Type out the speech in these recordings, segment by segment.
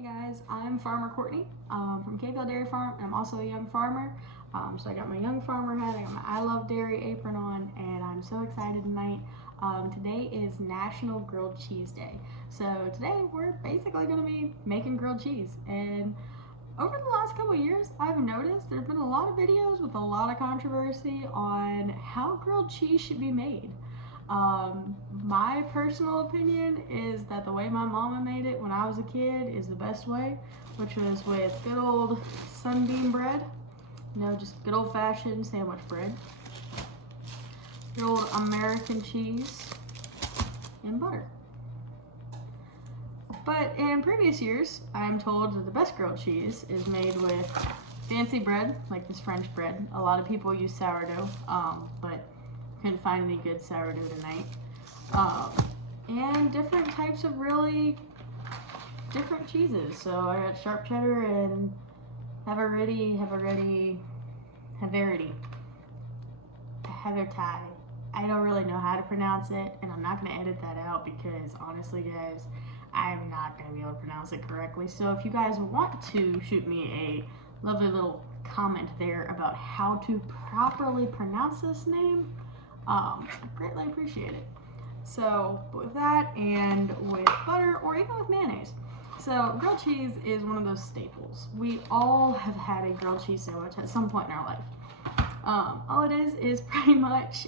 Hey guys, I'm Farmer Courtney from Kayville Dairy Farm, and I'm also a young farmer. So I got my young farmer hat, I got my I Love Dairy apron on, and I'm so excited tonight. Today is National Grilled Cheese Day. So today we're basically going to be making grilled cheese. And over the last couple of years, I've noticed there's been a lot of videos with a lot of controversy on how grilled cheese should be made. My personal opinion is that the way my mama made it when I was a kid is the best way, which was with good old sunbeam bread. You know, just good old fashioned sandwich bread. Good old American cheese and butter. But in previous years, I'm told that the best grilled cheese is made with fancy bread, like this French bread. A lot of people use sourdough, but couldn't find any good sourdough tonight. And different types of really different cheeses. So I got sharp cheddar and Havarti. I don't really know how to pronounce it, and I'm not going to edit that out because honestly, guys, I'm not going to be able to pronounce it correctly. So if you guys want to shoot me a lovely little comment there about how to properly pronounce this name, I greatly appreciate it. So with that and with butter or even with mayonnaise. So grilled cheese is one of those staples. We all have had a grilled cheese sandwich at some point in our life. All it is pretty much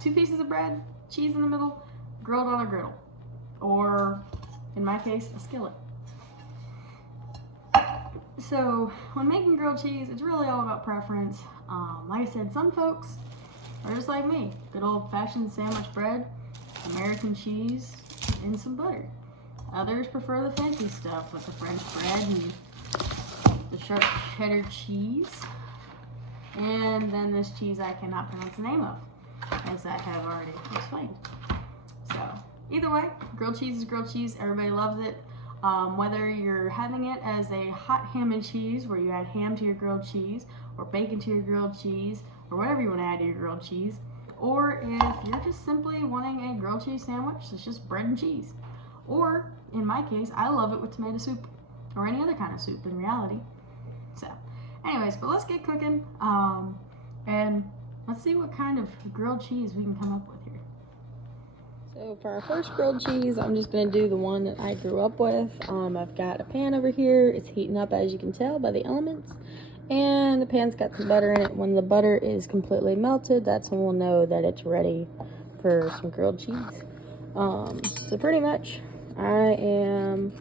two pieces of bread, cheese in the middle, grilled on a griddle, or in my case, a skillet. So when making grilled cheese, it's really all about preference. Like I said, some folks are just like me, good old fashioned sandwich bread, American cheese, and some butter. Others prefer the fancy stuff with the French bread and the sharp cheddar cheese. And then this cheese I cannot pronounce the name of, as I have already explained. So either way, grilled cheese is grilled cheese. Everybody loves it. Whether you're having it as a hot ham and cheese, where you add ham to your grilled cheese, or bacon to your grilled cheese, or whatever you want to add to your grilled cheese, or if you're just simply wanting a grilled cheese sandwich that's just bread and cheese. Or, in my case, I love it with tomato soup, or any other kind of soup in reality. So, anyways, but let's get cooking, and let's see what kind of grilled cheese we can come up with here. So for our first grilled cheese, I'm just going to do the one that I grew up with. I've got a pan over here. It's heating up, as you can tell by the elements. And the pan's got some butter in it. When the butter is completely melted, that's when we'll know that it's ready for some grilled cheese. So pretty much, I am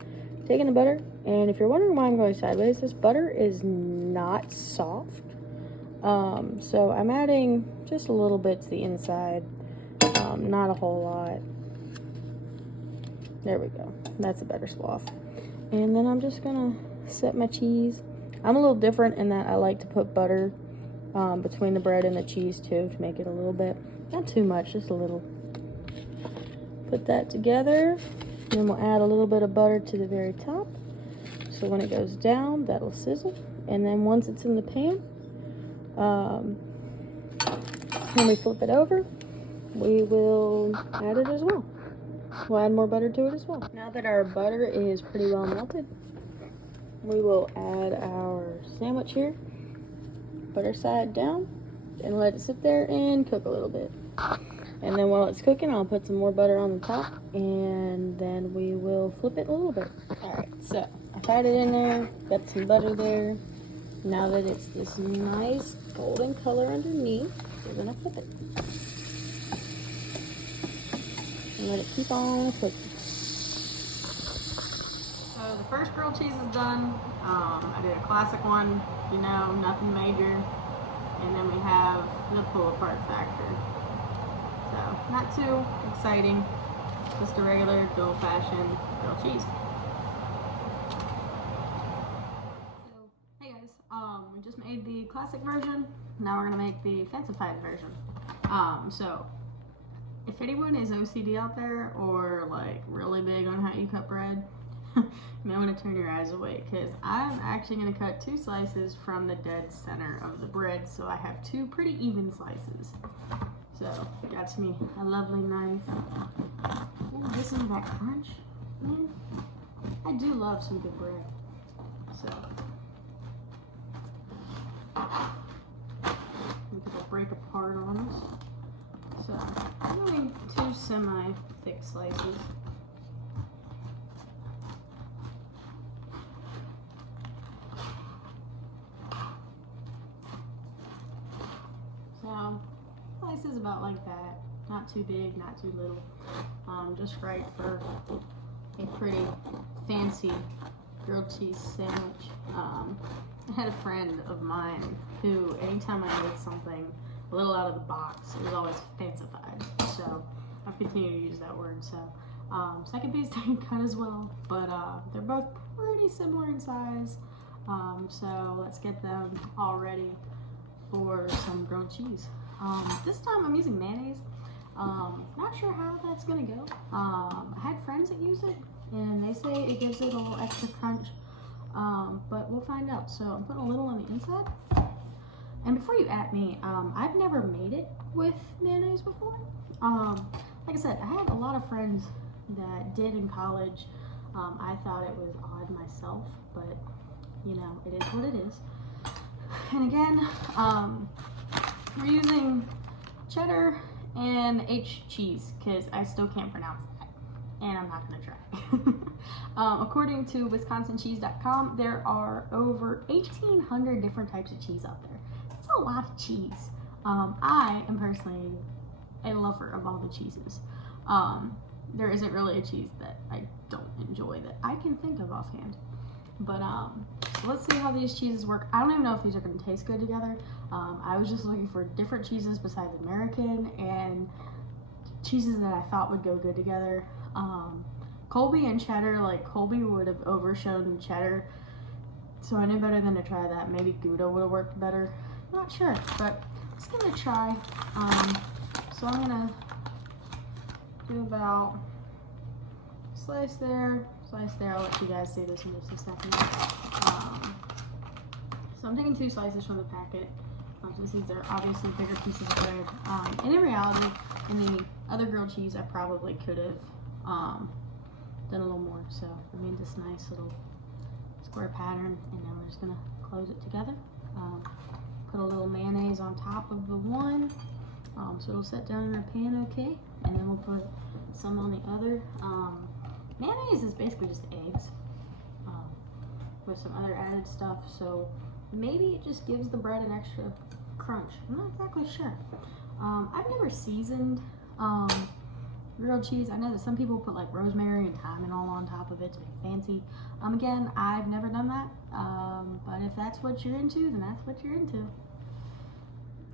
taking the butter. And if you're wondering why I'm going sideways, this butter is not soft. So I'm adding just a little bit to the inside. Not a whole lot. There we go. That's a better swath. And then I'm just gonna set my cheese. I'm a little different in that I like to put butter between the bread and the cheese too, to make it a little bit, not too much, just a little. Put that together, and then we'll add a little bit of butter to the very top. So when it goes down, that'll sizzle. And then once it's in the pan, when we flip it over, we will add it as well. We'll add more butter to it as well. Now that our butter is pretty well melted, we will add our sandwich here, butter side down, and let it sit there and cook a little bit. And then while it's cooking, I'll put some more butter on the top, and then we will flip it a little bit. Alright, so I've had it in there, got some butter there. Now that it's this nice golden color underneath, we're gonna flip it. And let it keep on cooking. So the first grilled cheese is done. I did a classic one, you know, nothing major. And then we have the pull apart factor. So not too exciting, just a regular good old fashioned grilled cheese. So hey guys, we just made the classic version. Now we're gonna make the fancified version. So if anyone is OCD out there, or like really big on how you cut bread, you may want to turn your eyes away, because I'm actually going to cut 2 slices from the dead center of the bread, so I have 2 pretty even slices. So got me a lovely knife. Ooh, this is that crunch, man. I do love some good bread. So it'll break apart on us. So I'm doing 2 semi-thick slices. So slices about like that. Not too big, not too little. Just right for a pretty fancy grilled cheese sandwich. I had a friend of mine who, anytime I made something a little out of the box, it was always fancified. So I've continued to use that word. So second piece didn't cut as well, but they're both pretty similar in size. So let's get them all ready for some grilled cheese. This time I'm using mayonnaise. Not sure how that's gonna go. I had friends that use it, and they say it gives it a little extra crunch, but we'll find out. So I'm putting a little on the inside. And before you at me, I've never made it with mayonnaise before. Like I said, I had a lot of friends that did in college. I thought it was odd myself, but you know, it is what it is. And again, we're using cheddar and H cheese because I still can't pronounce that, and I'm not gonna try. According to WisconsinCheese.com, there are over 1,800 different types of cheese out there. That's a lot of cheese. I am personally a lover of all the cheeses. There isn't really a cheese that I don't enjoy that I can think of offhand. But so let's see how these cheeses work. I don't even know if these are going to taste good together. I was just looking for different cheeses besides American and cheeses that I thought would go good together. Colby and cheddar, like Colby would have overshone cheddar, so I knew better than to try that. Maybe Gouda would have worked better. Not sure, but let's give it a try. So I'm gonna do about slice there. I'll let you guys see this in just a second. So I'm taking 2 slices from the packet, since these are obviously bigger pieces of bread. And in reality, in the other grilled cheese, I probably could have done a little more. So I made this nice little square pattern, and then we're just gonna close it together. Put a little mayonnaise on top of the one, so it'll set down in our pan okay, and then we'll put some on the other. Mayonnaise is basically just eggs with some other added stuff, so maybe it just gives the bread an extra crunch. I'm not exactly sure. I've never seasoned grilled cheese. I know that some people put like rosemary and thyme and all on top of it to make fancy. Again, I've never done that, but if that's what you're into, then that's what you're into.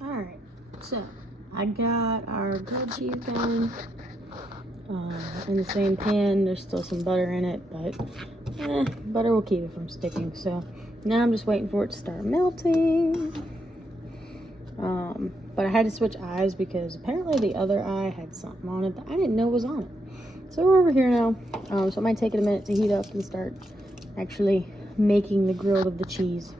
Alright, so I got our grilled cheese done. In the same pan. There's still some butter in it, but butter will keep it from sticking. So now I'm just waiting for it to start melting. But I had to switch eyes because apparently the other eye had something on it that I didn't know was on it. So we're over here now. So it might take it a minute to heat up and start actually making the grill of the cheese.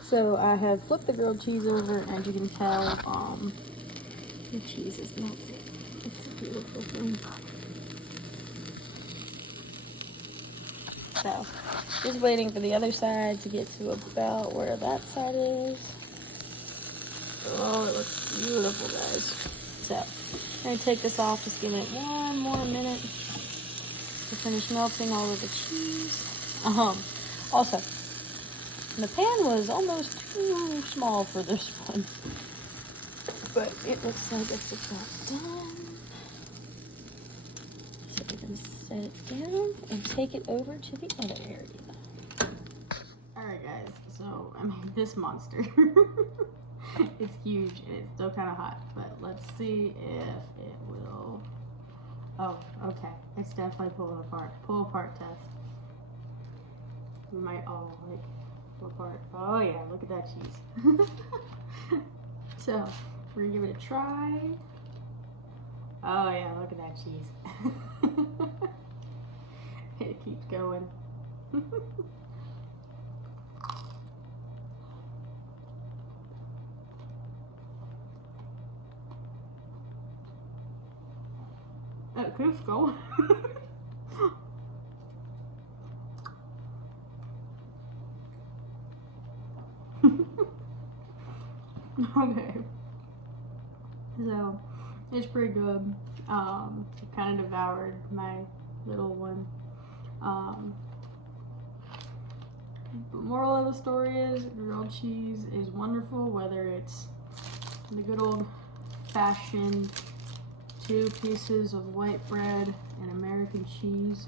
So I have flipped the grilled cheese over, and as you can tell, the cheese is melted. It's a beautiful thing. So, just waiting for the other side to get to about where that side is. Oh, it looks beautiful, guys. So, I'm going to take this off, just give it 1 more minute to finish melting all of the cheese. Also, the pan was almost too small for this one. But it looks like it's about done. So we're going to set it down and take it over to the other area. Alright guys, so I made this monster. It's huge and it's still kind of hot, but let's see if it will... Oh, okay. It's definitely pulling apart. Pull apart test. We might all like pull apart. Oh yeah, look at that cheese. So, we're gonna give it a try. Oh yeah, look at that cheese. It keeps going. this going. Okay. So, it's pretty good. Kind of devoured my little one. The moral of the story is grilled cheese is wonderful, whether it's the good old fashioned 2 pieces of white bread and American cheese,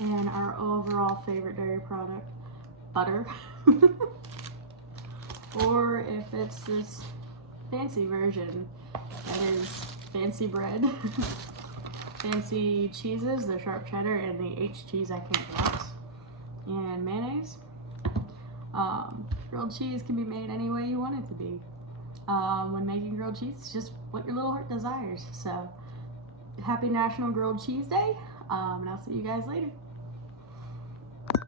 and our overall favorite dairy product, butter. Or if it's this fancy version that is fancy bread, fancy cheeses, the sharp cheddar and the H cheese I can't pronounce, and mayonnaise. Grilled cheese can be made any way you want it to be. When making grilled cheese, it's just what your little heart desires. So, happy National Grilled Cheese Day, and I'll see you guys later.